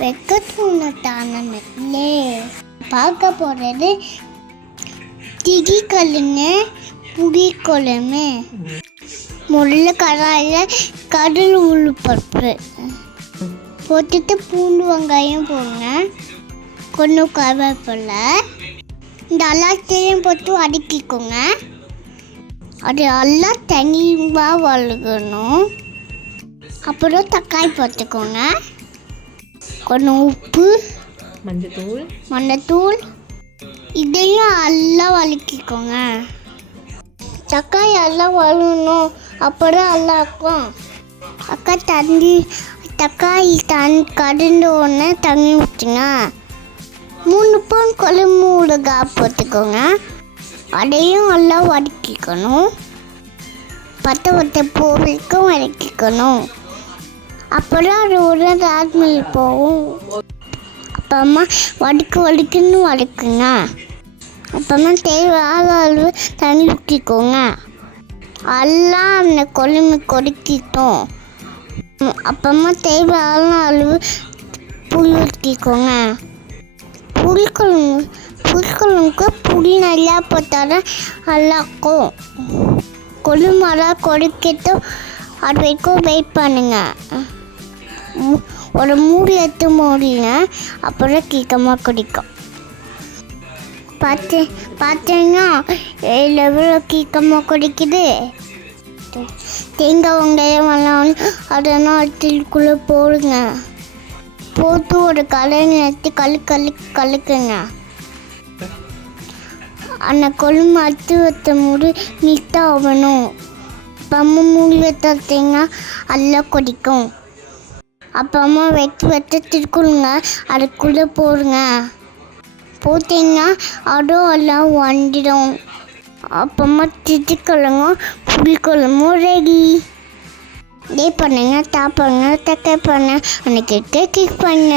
வெக்கத்துண பார்க்க போகிறது திகி கல்லுங்க புளி குழம்பு முள்ள கடாயில் கடல் உள்ள பருப்பு போட்டுட்டு பூண்டு வெங்காயம் போடுங்க. கொஞ்சம் கருவேப்பிலை. இந்த எல்லாத்தையும் போட்டு அடுக்கிக்கோங்க. அது எல்லாம் தனியாக வளர்க்கணும் அப்புறம் தக்காளி போட்டுக்கோங்க. கொஞ்சம் உப்பு மஞ்சத்தூள். மஞ்சத்தூள். இதையும் எல்லாம் வதக்கிக்கோங்க. தக்காளி எல்லாம் வளரணும் அப்புறம் நல்லா இருக்கும். அக்கா தண்ணி தக்காளி தன் கடிந்த உடனே தண்ணி ஊற்றுங்க மூணு பவுன் குழம்பு மிளகாய் போட்டுக்கோங்க. அதையும் நல்லா வதக்கிக்கணும். பத்த பத்த பூ வரைக்கும் வதக்கிக்கணும். அப்புறம் அது ஒரு ராஜ்மல் போகும் அப்புறமா வடுக்கு வடுக்குன்னு வடுக்குங்க. அப்புறமா தேவையான அளவு தண்ணி ஊற்றிக்கோங்க எல்லாம் அந்த கொழுமை கொடுக்கிட்டோம் ம், அப்புறமா தேவையான அளவு புளி ஊற்றிக்கோங்க புளிக்குழம்பு புளிக்குழம்புக்கு புளி நல்லா போட்டால் தான் நல்லா இருக்கும் கொழும்பெல்லாம் அது வரைக்கும் வெயிட் பண்ணுங்கள் ஒரு மூடி எடுத்து மூடிங்க அப்புறம் கீக்கமாக குடிக்கும். பார்த்து பார்த்தீங்கன்னா எவ்வளோ கீக்கமாக குடிக்குது? தேங்காய் வெங்காயம் எல்லாம் வந்து அதெல்லாம் அத்திக்குள்ளே போடுங்க. போட்டு ஒரு கலர் நிறுத்தி கழு கழு கலக்குங்க அந்த கொழும்பு அத்து வைத்த மூடி நீட்டாக ஆகணும் பம்மு மூடி வைத்தீங்கன்னா எல்லாம் குடிக்கும். அப்புறமா வெட்டி வெட்டி திருக்குங்க அதுக்குள்ளே போடுங்க. போட்டிங்கன்னா அதுவும் எல்லாம் வந்துடும். அப்புறமா திட்டுக்கிழங்கு புளிக்குழம்பும் ரெடி. டே பண்ணுங்க தா பண்ணுங்க தக்கை பண்ண. அன்னைக்கு கிளிக் பண்ண.